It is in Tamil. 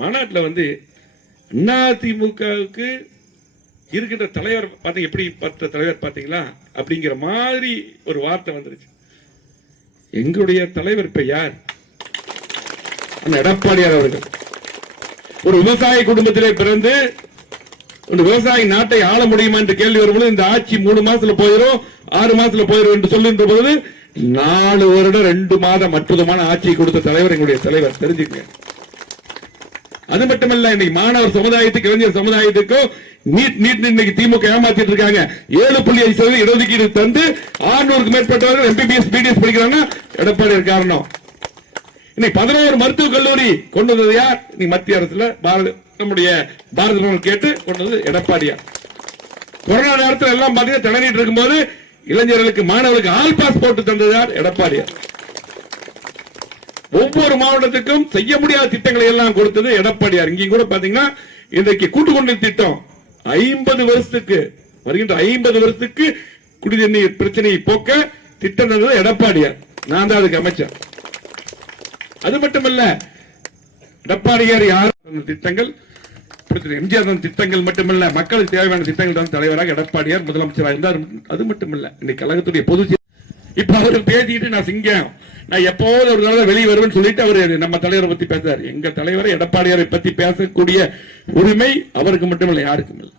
மாநாட்டில் அதிமுகவுக்கு இருக்கின்ற தலைவர் பார்த்தீங்க, எப்படி பார்த்த தலைவர் பார்த்தீங்களா அப்படிங்கிற மாதிரி ஒரு வார்த்தை வந்துருச்சு. எங்களுடைய தலைவர் இப்ப யார்? எடப்பாடியார் அவர்கள். ஒரு விவசாய குடும்பத்திலே பிறந்து ஒரு விவசாயி நாட்டை ஆள முடியுமா என்று கேள்வி வரும்போது இந்த ஆட்சி 3 மாசத்துல போயிடும் 6 மாசத்துல போயிடும் என்று சொல்லுகின்ற போது 4 வருடம் 2 மாதம் அற்புதமான ஆட்சியை கொடுத்த தலைவர் எங்களுடைய தலைவர், தெரிஞ்சுக்கங்க. அது மட்டுமல்ல, இன்னைக்கு மாணவர் சமுதாயத்துக்கு, இளைஞர் சமுதாயத்துக்கும் நீட் இன்னைக்கு திமுக ஏமாத்திட்டு இருக்காங்க. 7.5% இடஒதுக்கீடு தந்து 600க்கு மேற்பட்டவர்கள் MBBS BDS படிக்கிறாங்க. எடப்பாடியார் காரணம். இன்னைக்கு 11 மருத்துவக் கல்லூரி கொண்டு வந்தது யார்? இன்னைக்கு மத்திய அரசுல நம்முடைய பாரத பிரதமர் கேட்டு கொண்டு வந்தது எடப்பாடியார். கொரோனா நேரத்தில் எல்லாம் பாத்தீங்கன்னா திணறிட்டு இருக்கும்போது இளைஞர்களுக்கு, மாணவர்களுக்கு ஆல் பாஸ் போட்டு தந்தது யார்? எடப்பாடியார். ஒவ்வொரு மாவட்டத்துக்கும் செய்ய முடியாத திட்டங்களை எல்லாம் கொடுத்தது எடப்பாடியார். இங்கேயும் கூட பாத்தீங்கன்னா இன்றைக்கு கூட்டுக்குடிநீர் திட்டம் 50 வருஷத்துக்கு வருகின்ற 50 வருஷத்துக்கு குடிநீர் பிரச்சனையை போக்க திட்டம் தந்தது எடப்பாடியார். நான் தான் அதுக்கு அமைச்சர். அது மட்டுமல்ல, எடப்பாடியார் யார் திட்டங்கள், எம்ஜிஆர் திட்டங்கள் மட்டுமல்ல, மக்களுக்கு தேவையான திட்டங்கள் தான் தலைவராக எடப்பாடியார் முதலமைச்சராக இருந்தார். அது மட்டுமல்ல, இன்னைக்கு கழகத்துடைய பொதுச் இப்ப அவரு பேசிட்டு நான் சிங்கம், நான் எப்போது ஒரு நாள் வெளியே வருவேன்னு சொல்லிட்டு அவரு நம்ம தலைவரை பத்தி பேசுறாரு. எங்க தலைவரை எடப்பாடியாரை பத்தி பேசக்கூடிய உரிமை அவருக்கு மட்டுமல்ல, யாருக்கும் இல்லை.